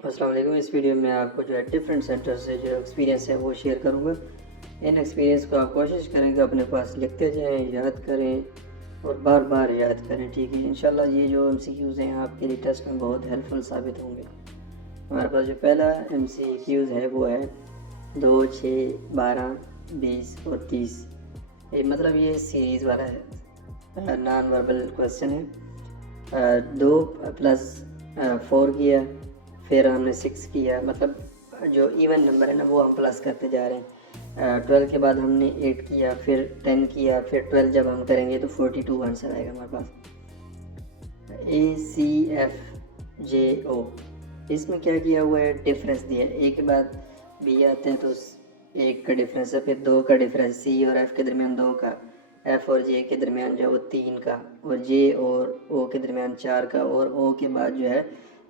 अस्सलाम वालेकुम। इस वीडियो में आपको जो है डिफरेंट सेंटर से जो एक्सपीरियंस है वो शेयर करूँगा। इन एक्सपीरियंस को आप कोशिश करें कि अपने पास लिखते जाएं, याद करें और बार बार याद करें। ठीक है, इंशाल्लाह ये जो MCQs हैं आपके लिए टेस्ट में बहुत हेल्पफुल साबित होंगे। हमारे पास जो पहला MCQs है वो है 2, 6, 12, 20 और 30। मतलब ये सीरीज़ वाला है, नॉन वर्बल क्वेश्चन है। 2 + 4 किया, फिर हमने 6 किया, मतलब जो इवन नंबर है ना वो हम प्लस करते जा रहे हैं। 12 के बाद हमने 8 किया, फिर 10 किया, फिर 12 जब हम करेंगे तो 42 आंसर आएगा हमारे पास। ACFJO, इसमें क्या किया हुआ है, डिफरेंस दिया है। ए के बाद बी आते हैं तो 1 का डिफरेंस है, फिर 2 का डिफरेंस, सी और एफ के दरमियान 2 का, एफ और जे के दरमियान जो है वो 3 का, और जे और ओ के दरमियान 4 का, और ओ के बाद जो है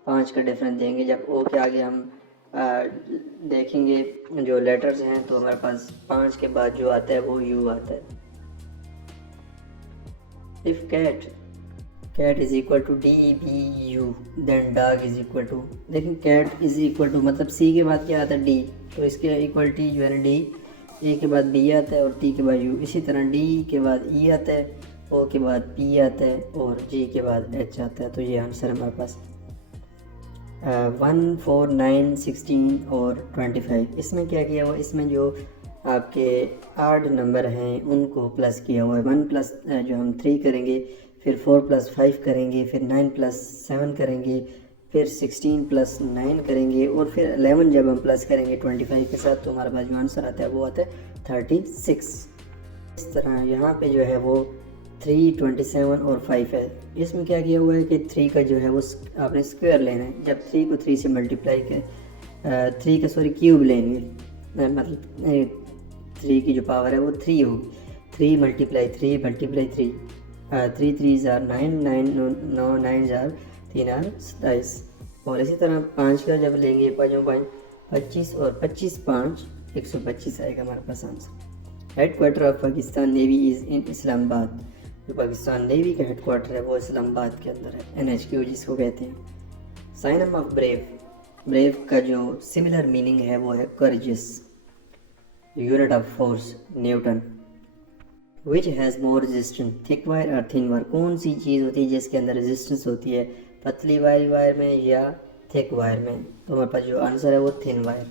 5 का डिफरेंस देंगे। जब ओ के आगे हम देखेंगे जो लेटर्स हैं तो हमारे पास 5 के बाद जो आता है वो यू आता है। If cat is equal to DBU then dog is equal to, लेकिन कैट इज़ इक्वल टू मतलब सी के बाद क्या आता है, डी, तो इसके इक्वलिटी जो है ना डी, ए के बाद बी आता है और टी के बाद यू, इसी तरह डी के बाद ई आता है, ओ के बाद पी आता है और जी के बाद एच आता है। तो ये आंसर हमारे पास 1, 4, 9, 16 और 25। इसमें क्या किया हुआ, इसमें जो आपके 8 नंबर हैं उनको प्लस किया हुआ है। 1 प्लस जो हम 3 करेंगे, फिर 4 + 5 करेंगे, फिर 9 + 7 करेंगे, फिर 16 + 9 करेंगे, और फिर 11 जब हम प्लस करेंगे 25 के साथ तो हमारे पास जो आंसर आता है वो आता है 36। इस तरह यहाँ पे जो है वो 3, 27 और 5 है। इसमें क्या किया हुआ है कि 3 का जो है वो आपने स्क्वायर लेना है। जब 3 को 3 से मल्टीप्लाई कर 3 का क्यूब लेंगे, मतलब 3 की जो पावर है वो 3 होगी। 3 × 3 × 3, 3 3 = 9, 9 9 = 3 27। और इसी तरह 5 का जब लेंगे 5 5 25 और 25 5 125 आएगा हमारे पास answer. Headquarter of Pakistan navy is in Islamabad. जो पाकिस्तान नेवी का हेडक्वार्टर है वो इस्लामाबाद के अंदर है, NHQ जिसको कहते हैं। साइनम ऑफ ब्रेव का जो सिमिलर मीनिंग है वो है courageous. Unit of force Newton. Which has more resistance, thick wire और थिन वायर, कौन सी चीज़ होती है जिसके अंदर रेजिस्टेंस होती है, पतली वायर में या थिक वायर में। तो हमारे पास जो आंसर है वो thin wire.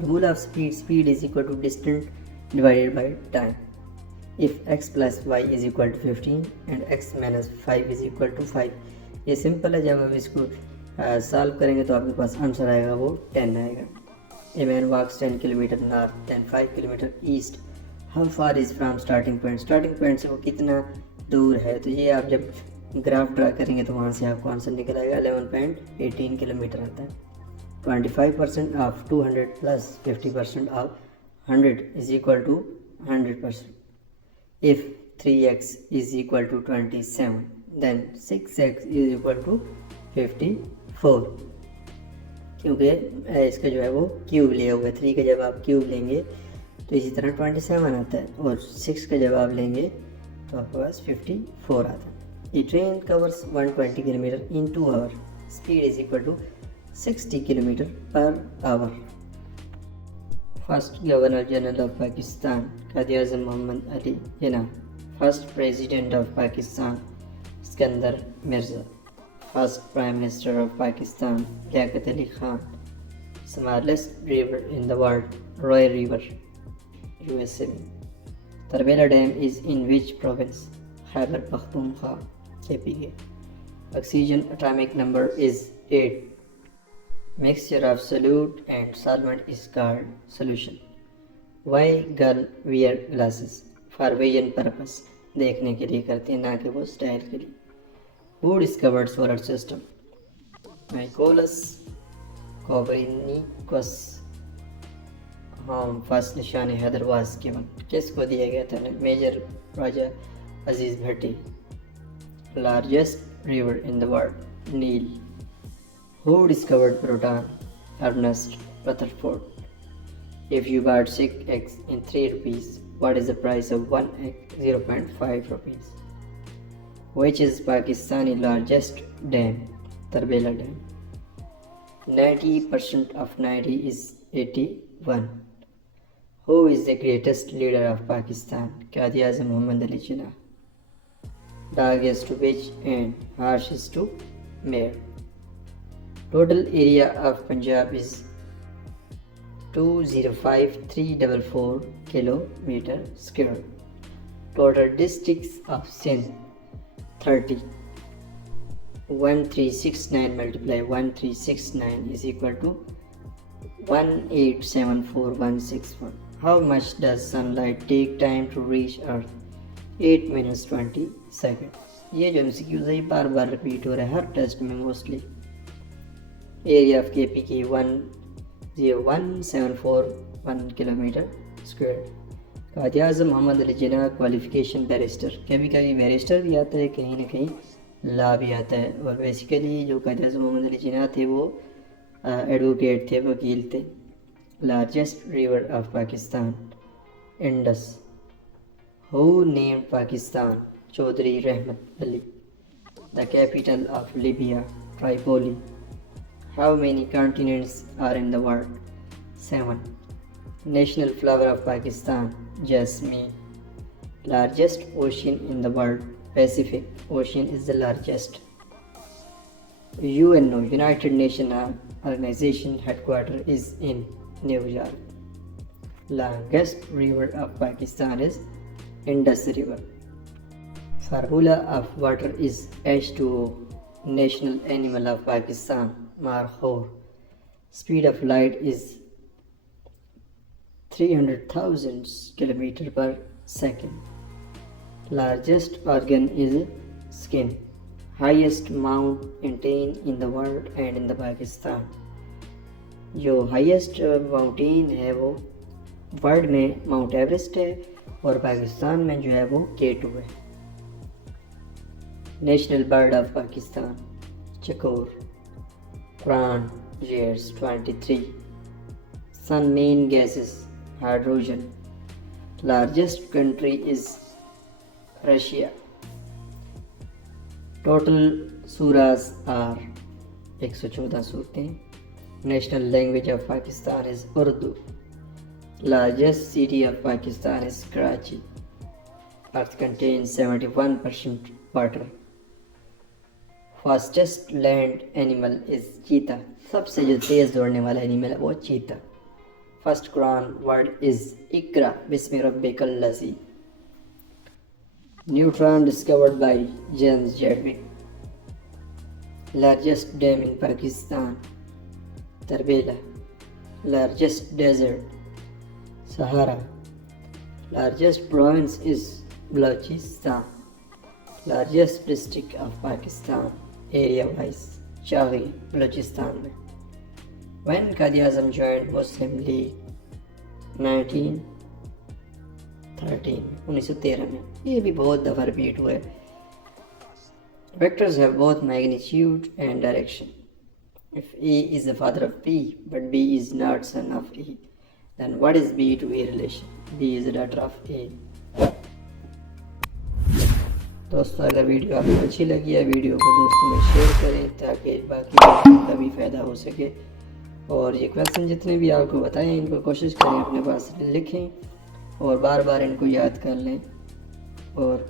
Rule of speed is equal to distance divided by time. If x + y is equal to 15 and x - 5 is equal to 5, ये सिंपल है। जब हम इसको सॉल्व करेंगे तो आपके पास आंसर आएगा वो 10 आएगा। A man walks 10 kilometre north, then 5 kilometre east. How far is from starting point, starting point से वो कितना दूर है। तो ये आप जब ग्राफ ड्रा करेंगे तो वहाँ से आपको आंसर निकल आएगा 11.18 किलोमीटर आता है। 25% of 200 + 50% of 100 is equal to 100%. If 3x is equal to 27, then 6x is equal to 54, क्योंकि इसका जो है वो क्यूब लिया हुआ है। 3 का जब आप क्यूब लेंगे तो इसी तरह 27 आता है, और 6 का जब आप लेंगे तो आपके पास 54 आता है। ये train covers 120 kilometre in 2 hour, speed is equal to 60 kilometre per hour. First governor general of Pakistan Quaid-e-Azam Mohammad Ali Jinnah. First president of Pakistan Sikandar Mirza. First prime minister of Pakistan Liaquat Ali Khan. Smallest river in the world Roe river, USA में। Tarbela dam is in which province, Khyber Pakhtunkhwa, KPK। Oxygen atomic number is 8। Mixture of solute and solvent is called solution. Why girl wear glasses? For vision purpose, देखने के लिए करते हैं, ना कि वो style के लिए। Who discovered solar system? Nicolaus Copernicus। First Nishan Haider was given, किसको दिया गया था, major Raja Aziz Bhatti. Largest river in the world Nile. Who discovered proton? Ernest Rutherford. If you bought 6 eggs in 3 rupees, what is the price of 1 egg? 0.5 rupees. Which is Pakistani largest dam? Tarbela Dam. 90% of 90 is 81. Who is the greatest leader of Pakistan? Quaid Azam Muhammad Ali Jinnah. Darkest to which and harshest to Mayor. Total area of Punjab is 205,344 kilometer square. Total districts of Sindh 30. 1369 multiply 1369 is equal to 1874161. How much does sunlight take time to reach Earth? 8 minutes 20 seconds. ये जो MCQs है बार बार repeat हो रहा है हर test में mostly. Area of KPK 101,741 kilometre square. Quaid Azam Mohammad Ali Jinnah qualification barrister. कभी कभी बैरिस्टर भी आता है, कहीं ना कहीं ला भी आता है. और बेसिकली जो क़ायद आज़म मोहम्मद अली जिन्ना थे वो एडवोकेट थे, वकील थे. Largest river of Pakistan Indus. Who named Pakistan? Chaudhry Rahmat Ali. The capital of Libya Tripoli. How many continents are in the world? 7. National flower of Pakistan jasmine. Largest ocean in the world Pacific ocean is the largest. UNO United Nations Organization headquarter is in New York. Longest river of Pakistan is Indus River. Formula of water is H2O. National animal of Pakistan Markhor. Speed of light is 300,000 km per second. Largest organ is skin. Highest mountain in the world and in the Pakistan. जो highest mountain है वो world में mount Everest है और पाकिस्तान में जो है वो K2 है. नेशनल बर्ड ऑफ पाकिस्तान चकोर. प्राण years 23. Sun main gases hydrogen. Largest country is Russia. Total सूराज आर 114 सूरतें. National language of Pakistan is Urdu. Largest city of Pakistan is Karachi. Earth contains 71% water. Fastest land animal is cheetah. सबसे जो तेज़ दौड़ने वाला एनिमल है वो cheetah. First Quran word is इकरा बिस्मि रब्बिकल लज़ी. Neutron discovered by James Chadwick. Largest dam in Pakistan Tarbela. Largest desert Sahara. Largest province is Balochistan. Largest district of Pakistan area wise Chagi Balochistan में. When क़ायद आज़म joined मुस्लिम लीग 1913 में. ये भी बहुत दफ़ा रिपीट हुआ है. Vectors have both magnitude and direction. If A is the father of B but B is not son of A, then what is B to A relation? B is the daughter of A. दोस्तों अगर video आपको अच्छी लगी है video को दोस्तों में share करें ताकि बाकी दोस्तों का भी फ़ायदा हो सके. और ये क्वेश्चन जितने भी आपको बताएं इनको कोशिश करें अपने पास लिखें और बार बार इनको याद कर लें. और